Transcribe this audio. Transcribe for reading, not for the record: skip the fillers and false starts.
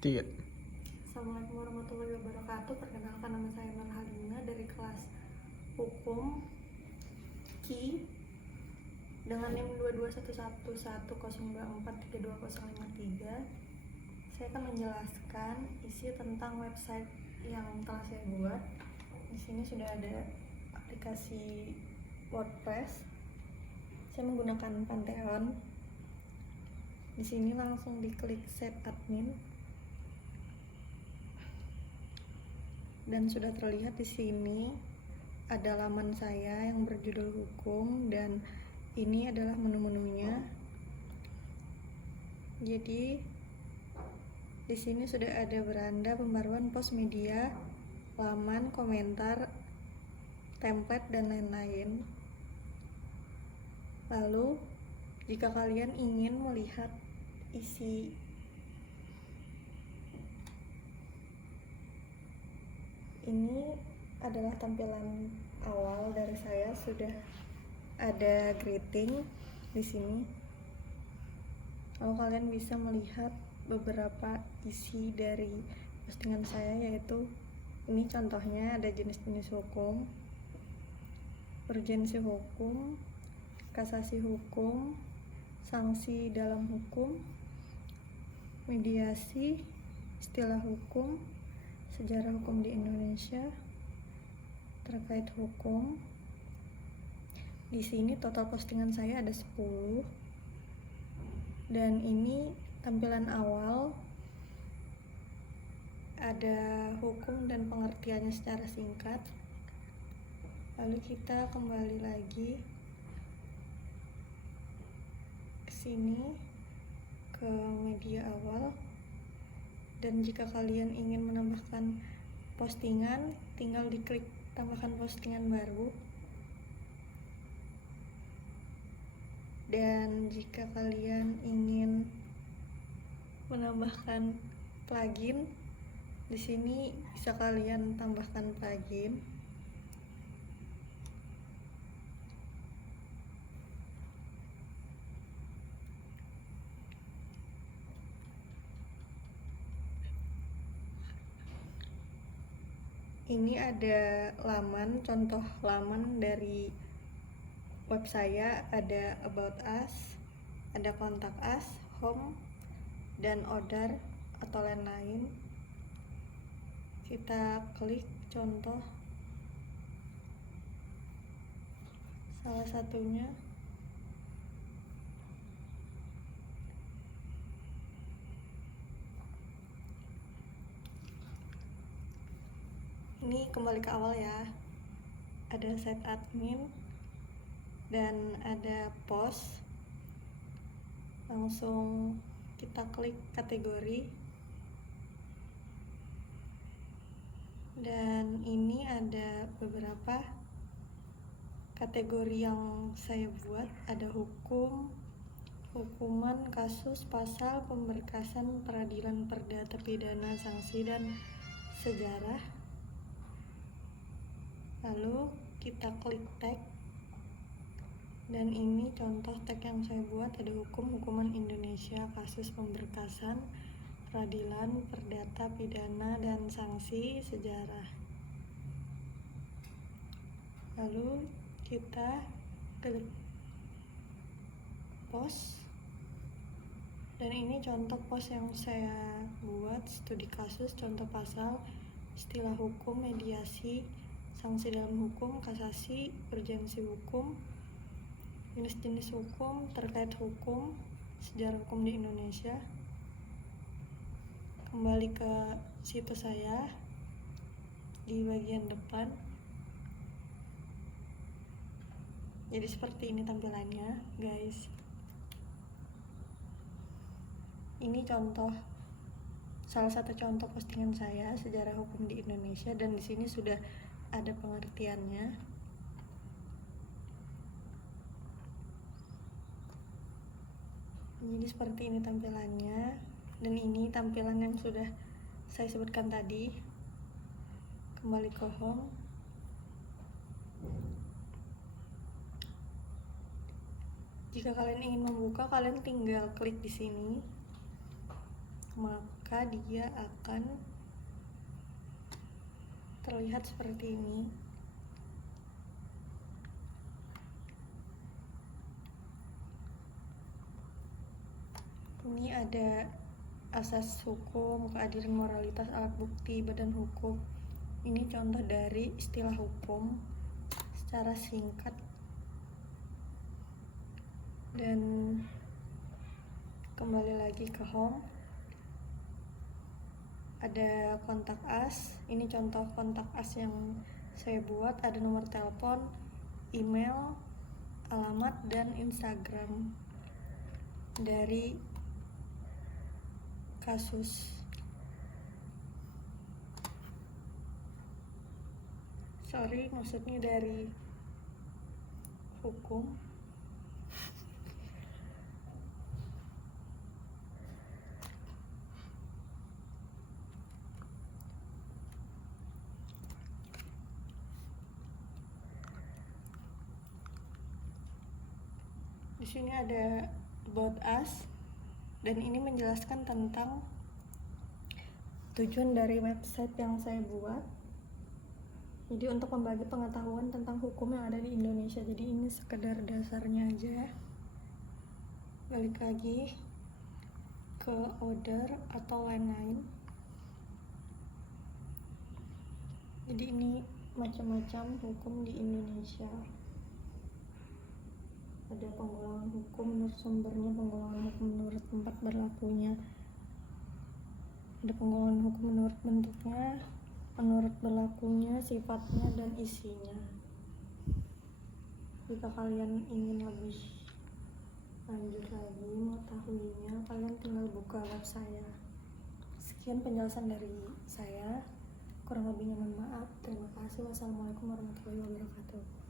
Tit. Assalamualaikum warahmatullahi wabarakatuh. Perkenalkan, nama saya Nur Halina dari kelas Hukum KI dengan NIM 22111024325053. Saya akan menjelaskan isi tentang website yang telah saya buat. Di sini sudah ada aplikasi WordPress. Saya menggunakan Pantheon. Di sini langsung diklik Set Admin. Dan sudah terlihat di sini ada laman saya yang berjudul hukum, dan ini adalah menu-menunya. Jadi di sini sudah ada beranda, pembaruan, post media, laman, komentar, template, dan lain-lain. Lalu jika kalian ingin melihat isi ini, adalah tampilan awal dari saya. Sudah ada greeting di sini. Lalu kalian bisa melihat beberapa isi dari postingan saya, yaitu ini contohnya, ada jenis-jenis hukum, urgensi hukum, kasasi hukum, sanksi dalam hukum, mediasi, istilah hukum, sejarah hukum di Indonesia, terkait hukum. Di sini total postingan saya ada 10. Dan ini tampilan awal, ada hukum dan pengertiannya secara singkat. Lalu kita kembali lagi ke sini, ke media awal. Dan jika kalian ingin menambahkan postingan, tinggal diklik tambahkan postingan baru. Dan jika kalian ingin menambahkan plugin, di sini bisa kalian tambahkan plugin. Ini ada laman, contoh laman dari web saya, ada about us, ada kontak us, home, dan order atau lain-lain. Kita klik contoh salah satunya. Ini kembali ke awal ya. Ada set admin dan ada post. Langsung kita klik kategori. Dan ini ada beberapa kategori yang saya buat. Ada hukum, hukuman, kasus, pasal, pemberkasan, peradilan, perdata, pidana, sanksi, dan sejarah. Lalu kita klik tag, dan ini contoh tag yang saya buat. Ada hukum, hukuman Indonesia, kasus, pemberkasan, peradilan, perdata, pidana, dan sanksi, sejarah. Lalu kita klik post, dan ini contoh post yang saya buat. Studi kasus, contoh pasal, istilah hukum, mediasi, sanksi dalam hukum, kasasi, urgensi hukum, jenis-jenis hukum, terkait hukum, sejarah hukum di Indonesia. Kembali ke situs saya di bagian depan. Jadi seperti ini tampilannya, guys. Ini contoh, salah satu contoh postingan saya, sejarah hukum di Indonesia, dan di sini sudah ada pengertiannya. Jadi seperti ini tampilannya, dan ini tampilan yang sudah saya sebutkan tadi. Kembali ke home. Jika kalian ingin membuka, kalian tinggal klik di sini, maka dia akan terlihat seperti ini. Ini ada asas hukum, keadilan, moralitas, alat bukti, badan hukum. Ini contoh dari istilah hukum secara singkat. Dan kembali lagi ke home, ada kontak us. Ini contoh kontak us yang saya buat. Ada nomor telepon, email, alamat, dan Instagram dari kasus. Maksudnya dari hukum. Di sini ada about us, dan ini menjelaskan tentang tujuan dari website yang saya buat. Jadi untuk membagi pengetahuan tentang hukum yang ada di Indonesia. Jadi ini sekedar dasarnya aja. Balik lagi ke order atau lain-lain. Jadi ini macam-macam hukum di Indonesia. Ada penggolongan hukum menurut sumbernya, penggolongan hukum menurut tempat berlakunya, ada penggolongan hukum menurut bentuknya, menurut berlakunya, sifatnya, dan isinya. Jika kalian ingin lebih lanjut lagi mengetahuinya, kalian tinggal buka web saya. Sekian penjelasan dari saya, kurang lebihnya mohon maaf. Terima kasih. Wassalamualaikum warahmatullahi wabarakatuh.